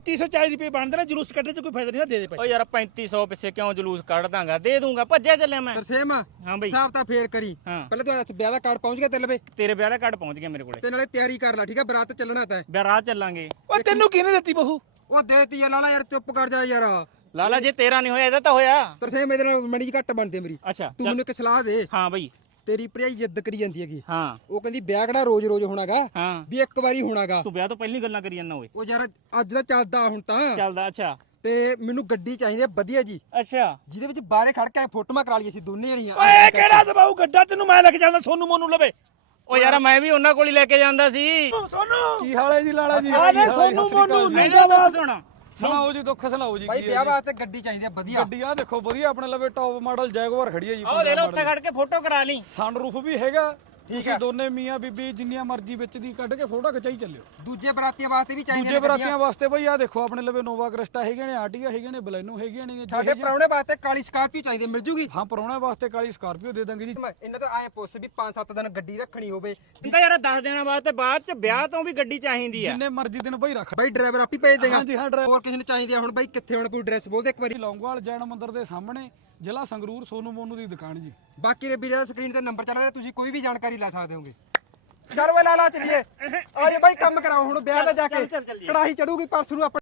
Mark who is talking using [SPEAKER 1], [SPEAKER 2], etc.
[SPEAKER 1] 340 ਰੁਪਏ ਬਣਦੇ ਨੇ ਜਲੂਸ ਕੱਢਣ ਚ ਕੋਈ ਫਾਇਦਾ ਨਹੀਂ, ਦੇ ਦੇ
[SPEAKER 2] ਓ
[SPEAKER 1] ਪੈਸੇ।
[SPEAKER 2] ਯਾਰ 3500 ਪਿੱਛੇ ਕਿਉਂ ਜਲੂਸ ਕੱਢ ਦਾਂਗਾ, ਦੇ ਦੂੰਗਾ, ਭੱਜਿਆ ਚੱਲਿਆ ਮੈਂ।
[SPEAKER 3] ਤਰਸੇਮ
[SPEAKER 2] ਹਾਂ ਬਈ,
[SPEAKER 3] ਹਿਸਾਬ ਤਾਂ ਫੇਰ ਕਰੀ।
[SPEAKER 2] ਹਾਂ।
[SPEAKER 3] ਪਹਿਲੇ ਤੂੰ ਵਿਆਹ ਦਾ ਕਾਰਡ ਪਹੁੰਚ ਗਿਆ ਤੇਰੇ ਲਵੇ,
[SPEAKER 2] ਤੇਰੇ ਵਿਆਹ ਦਾ ਕਾਰਡ ਪਹੁੰਚ ਗਿਆ ਮੇਰੇ ਕੋਲੇ,
[SPEAKER 3] ਤੇ ਨਾਲੇ ਤਿਆਰੀ ਕਰ ਲੈ, ਠੀਕ ਆ? ਬਰਾਤ ਚੱਲਣਾ ਤਾਂ
[SPEAKER 2] ਵਿਆਹ ਰਾਤ ਚੱਲਾਂਗੇ।
[SPEAKER 1] ਓ ਤੈਨੂੰ ਕਿਹਨੇ ਦਿੱਤੀ ਬਹੂ?
[SPEAKER 3] ਉਹ ਦੇਤੀ ਆ ਲਾਲਾ ਯਾਰ, ਚੁੱਪ ਕਰ ਜਾ ਯਾਰ।
[SPEAKER 2] ਲਾਲਾ ਜੇ ਤੇਰਾ ਨਹੀਂ ਹੋਇਆ ਇਹਦਾ ਤਾਂ ਹੋਇਆ।
[SPEAKER 3] ਤਰਸੇਮ ਇਹਦੇ ਨਾਲ ਮਣੀ ਘੱਟ ਬਣਦੇ ਮੇਰੀ,
[SPEAKER 2] ਅੱਛਾ
[SPEAKER 3] ਤੂੰ ਮੈਨੂੰ ਇੱਕ ਸਲਾਹ ਦੇ।
[SPEAKER 2] ਹਾਂ ਬਈ,
[SPEAKER 3] ਤੇਰੀ ਭਰਜਾਈ ਜਿੱਦ ਕਰੀ ਜਾਂਦੀ ਹੈਗੀ,
[SPEAKER 2] ਹਾਂ
[SPEAKER 3] ਉਹ ਕਹਿੰਦੀ ਵਿਆਹ ਕਿਹੜਾ ਰੋਜ਼-ਰੋਜ਼ ਹੋਣਾਗਾ,
[SPEAKER 2] ਹਾਂ,
[SPEAKER 3] ਵੀ ਇੱਕ ਵਾਰੀ ਹੋਣਾਗਾ।
[SPEAKER 2] ਤੂੰ ਵਿਆਹ ਤੋਂ ਪਹਿਲਾਂ ਗੱਲਾਂ ਕਰੀ ਜਾਂਦਾ ਓਏ।
[SPEAKER 3] ਉਹ ਯਾਰ ਅੱਜ ਦਾ ਚੱਲਦਾ ਹੁਣ ਤਾਂ,
[SPEAKER 2] ਚੱਲਦਾ, ਅੱਛਾ
[SPEAKER 3] ਤੇ ਮੈਨੂੰ ਗੱਡੀ ਚਾਹੀਦੀ ਹੈ ਵਧੀਆ ਜੀ,
[SPEAKER 2] ਅੱਛਾ।
[SPEAKER 3] ਜਿਹਦੇ ਵਿੱਚ ਬਾਹਰੇ ਖੜ ਕੇ ਫੋਟੋਆਂ ਕਰਾ ਲਈਏ ਅਸੀਂ ਦੋਨੇ ਜਣੀਆਂ।
[SPEAKER 1] ਓਏ ਇਹ ਕਿਹੜਾ ਦਬਾਊ ਗੱਡਾ, ਤੈਨੂੰ ਮੈਂ ਲੈ ਕੇ ਜਾਂਦਾ ਸੋਨੂ ਮੋਨੂ ਲਵੇ।
[SPEAKER 2] ਓ ਯਾਰ ਮੈਂ ਵੀ ਉਹਨਾਂ ਕੋਲ ਹੀ ਲੈ ਕੇ ਜਾਂਦਾ ਸੀ।
[SPEAKER 1] ਸੋਨੂ
[SPEAKER 4] ਕੀ ਹਾਲ ਹੈ ਜੀ ਲਾਲਾ ਜੀ?
[SPEAKER 1] ਆਲੇ ਸੋਨੂ ਮੋਨੂ
[SPEAKER 2] ਇਹਦਾ ਦੁੱਖ ਸੁਣਾ।
[SPEAKER 4] ਸੁਣਾਓ ਜੀ, ਦੁੱਖ ਸੁਣਾਓ ਜੀ।
[SPEAKER 3] ਭਾਈ ਵਿਆਹ ਵਾਸਤੇ ਗੱਡੀ ਚਾਹੀਦੀ ਹੈ ਵਧੀਆ।
[SPEAKER 4] ਗੱਡੀ ਆ ਦੇਖੋ ਵਧੀਆ, ਆਪਣੇ ਲਵੇ ਟੌਪ ਮਾਡਲ ਜੈਗੁਆਰ ਖੜੀ ਹੈ ਜੀ।
[SPEAKER 2] ਉਹ ਦੇ ਲੋ ਉੱਥੇ ਖੜ ਕੇ ਫੋਟੋ ਕਰਾ ਲਈ।
[SPEAKER 4] ਸਨਰੂਫ ਵੀ ਹੈਗਾ, ਤੁਸੀਂ ਦੋਨੇ ਮੀਆਂ ਬੀਬੀ ਜਿੰਨੀਆਂ ਮਰਜ਼ੀ ਵਿੱਚ ਦੀ ਕੱਢ ਕੇ ਫੋਟੋ ਖਿਚਾਈ ਚੱਲਿਓ।
[SPEAKER 3] ਦੂਜੇ ਬਰਾਤੀਆਂ ਵਾਸਤੇ ਵੀ ਚਾਹੀਦੀਆਂ
[SPEAKER 4] ਦੂਜੇ ਬਰਾਤੀਆਂ ਵਾਸਤੇ ਬਈ ਆ ਦੇਖੋ, ਆਪਣੇ ਲਵੇ ਨੋਵਾ ਕ੍ਰਿਸਟਾ ਹੈਗੇ ਨੇ, ਆਰਟੀਆ ਹੈਗੇ ਨੇ, ਬਲੈਨੋ ਹੈਗੀਆਂ ਨੇ।
[SPEAKER 3] ਸਾਡੇ ਪ੍ਰਾਹੁਣੇ ਵਾਸਤੇ ਕਾਲੀ ਸਕਾਰਪੀਓ ਚਾਹੀਦੀ, ਮਿਲ ਜੂਗੀ?
[SPEAKER 4] ਹਾਂ, ਪਰੌਣੇ ਵਾਸਤੇ ਕਾਲੀ ਸਕਾਰਪੀਓ ਦੇ ਦਾਂਗੇ ਜੀ।
[SPEAKER 3] ਇਹਨਾਂ ਤੋਂ ਆਏ ਪੁੱਛ ਵੀ 5-7 ਦਿਨ ਗੱਡੀ ਰੱਖਣੀ ਹੋਵੇ।
[SPEAKER 2] ਤਾਂ ਯਾਰ 10 ਦਿਨਾਂ ਬਾਅਦ ਤੇ ਬਾਅਦ ਚ ਵਿਆਹ ਤੋਂ ਵੀ ਗੱਡੀ ਚਾਹੀਦੀ ਆ।
[SPEAKER 4] ਜਿੰਨੇ ਮਰਜ਼ੀ ਦਿਨ ਬਈ ਰੱਖ।
[SPEAKER 3] ਬਾਈ ਡਰਾਈਵਰ ਆਪ ਹੀ ਭੇਜ ਦੇਗਾ?
[SPEAKER 4] ਹਾਂਜੀ ਹਾਂ, ਡਰਾਈਵਰ।
[SPEAKER 3] ਹੋਰ ਕਿਸੇ ਨੂੰ ਚਾਹੀਦੀ ਆ ਹੁਣ ਬਾਈ? ਕਿੱਥੇ ਹੁਣ ਕੋਈ ਐਡਰੈਸ ਬੋਲ ਦੇ ਇੱਕ ਵਾਰੀ।
[SPEAKER 4] ਲੌਂਗੋਵਾਲ ਜੈਨ ਮੰਦਿਰ ਦੇ ਸਾਹਮਣੇ, ਜ਼ਿਲ੍ਹਾ ਸੰਗਰੂਰ, ਸੋਨੂ ਮੋਨੂ ਦੀ ਦੁਕਾਨ ਜੀ।
[SPEAKER 3] ਬਾਕੀ ਦੇ ਵੀਰੇ ਦਾ ਸਕਰੀਨ ਤੇ ਨੰਬਰ ਚੱਲ ਰਿਹਾ, ਤੁਸੀਂ ਕੋਈ ਵੀ ਜਾਣਕਾਰੀ ਲੈ ਸਕਦੇ ਹੋਗੇ। ਚੱਲ ਵੇ ਲਾਲਾ ਚੱਲੀਏ, ਆਜੇ ਬਾਈ ਕੰਮ ਕਰਾਓ ਹੁਣ ਵਿਆਹ ਦਾ ਜਾ ਕੇ। ਕੜਾਹੀ ਚੜੂਗੀ ਪਰਸ ਨੂੰ।